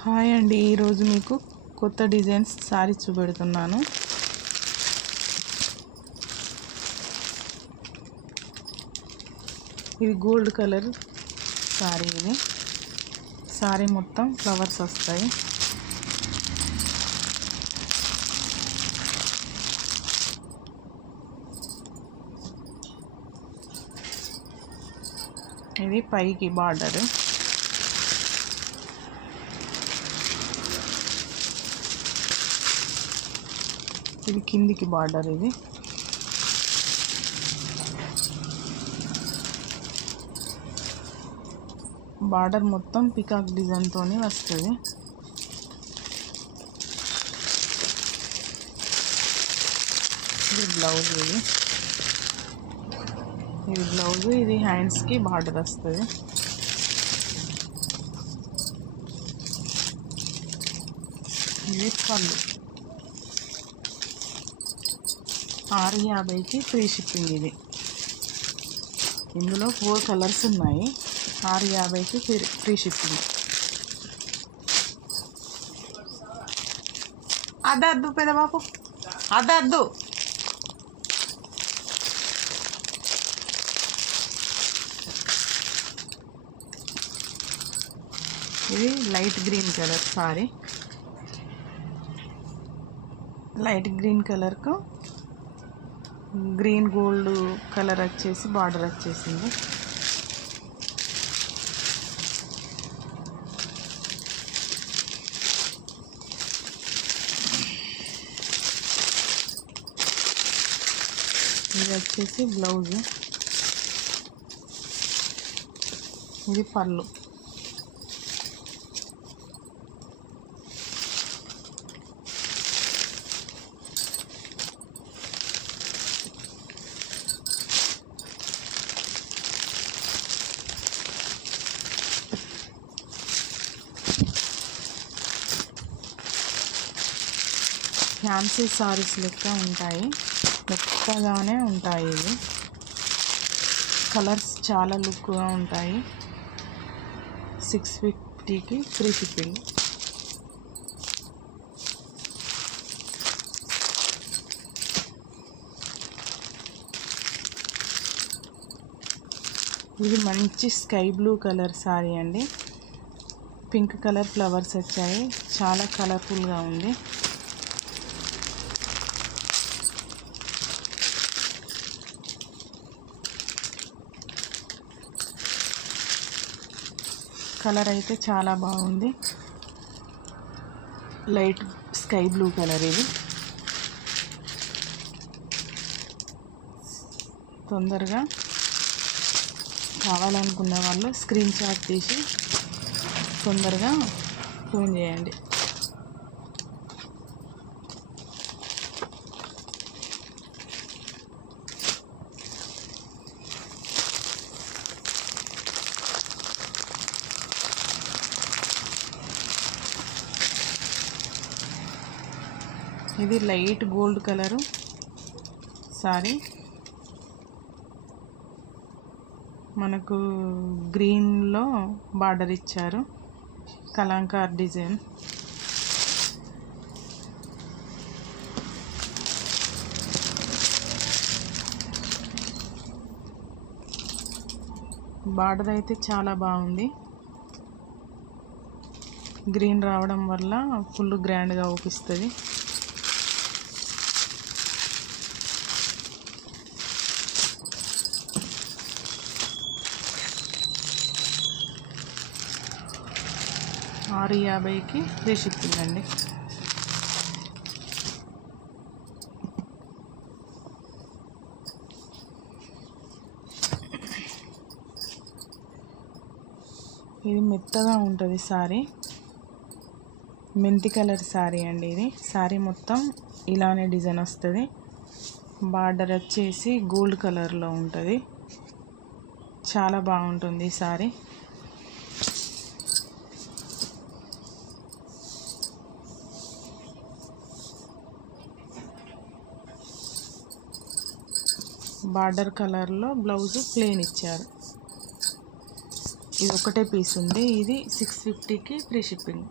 హాయ్ అండి, ఈరోజు మీకు కొత్త డిజైన్స్ సారీ చూపెడుతున్నాను. ఇది గోల్డ్ కలర్ సారీ. ఇది సారీ మొత్తం ఫ్లవర్స్ వస్తాయి. ఇది పైకి బార్డర్, ఇది కిందికి బార్డర్. ఇది బార్డర్ మొత్తం పికాక్ డిజైన్ తోని వస్తుంది. ఇది బ్లౌజ్. ఇది బ్లౌజ్. ఇది హ్యాండ్స్కి బార్డర్ వస్తుంది. ఇది పళ్ళు. 650కి ఫ్రీ షిప్పింగ్. ఇది ఇందులో 4 కలర్స్ ఉన్నాయి. 650కి ఫ్రీ షిప్పింగ్. అద్దద్దు పెదబాబు, అద్దద్దు. ఇది light green colour sari. Light green కలర్కు గ్రీన్ గోల్డ్ కలర్ వచ్చేసి బార్డర్ వచ్చేసింది. ఇది వచ్చేసి బ్లౌజ్. ఇది పళ్ళు. ఫ్యాన్సీ సారీస్ లెక్క ఉంటాయి, మెత్తగానే ఉంటాయి. ఇవి కలర్స్ చాలా లుక్గా ఉంటాయి. 650కి ఫ్రీ షిప్పింగ్. ఇది మంచి స్కై బ్లూ కలర్ సారీ అండి. పింక్ కలర్ ఫ్లవర్స్ వచ్చాయి. చాలా కలర్ఫుల్గా ఉంది. కలర్ అయితే చాలా బాగుంది. Light sky blue colour. ఇది తొందరగా కావాలనుకున్న వాళ్ళు స్క్రీన్ షాట్ తీసి తొందరగా ఫోన్ చేయండి. ఇది లైట్ గోల్డ్ కలరు సారీ. మనకు గ్రీన్లో బార్డర్ ఇచ్చారు, కలంకార్ డిజైన్. బార్డర్ అయితే చాలా బాగుంది. గ్రీన్ రావడం వల్ల ఫుల్ గ్రాండ్గా అవుపిస్తుంది. $650కి ఫ్రీ షిప్పింగ్ అండి. ఇది మెత్తగా ఉంటుంది సారీ. మెంతి కలర్ సారీ అండి. ఇది సారీ మొత్తం ఇలానే డిజైన్ వస్తుంది. బార్డర్ వచ్చేసి గోల్డ్ కలర్లో ఉంటుంది. చాలా బాగుంటుంది ఈ సారీ. బార్డర్ కలర్లో బ్లౌజ్ ప్లెయిన్ ఇచ్చారు. ఇది ఒకటే పీస్ ఉంది. ఇది 650కి ఫ్రీ షిప్పింగ్.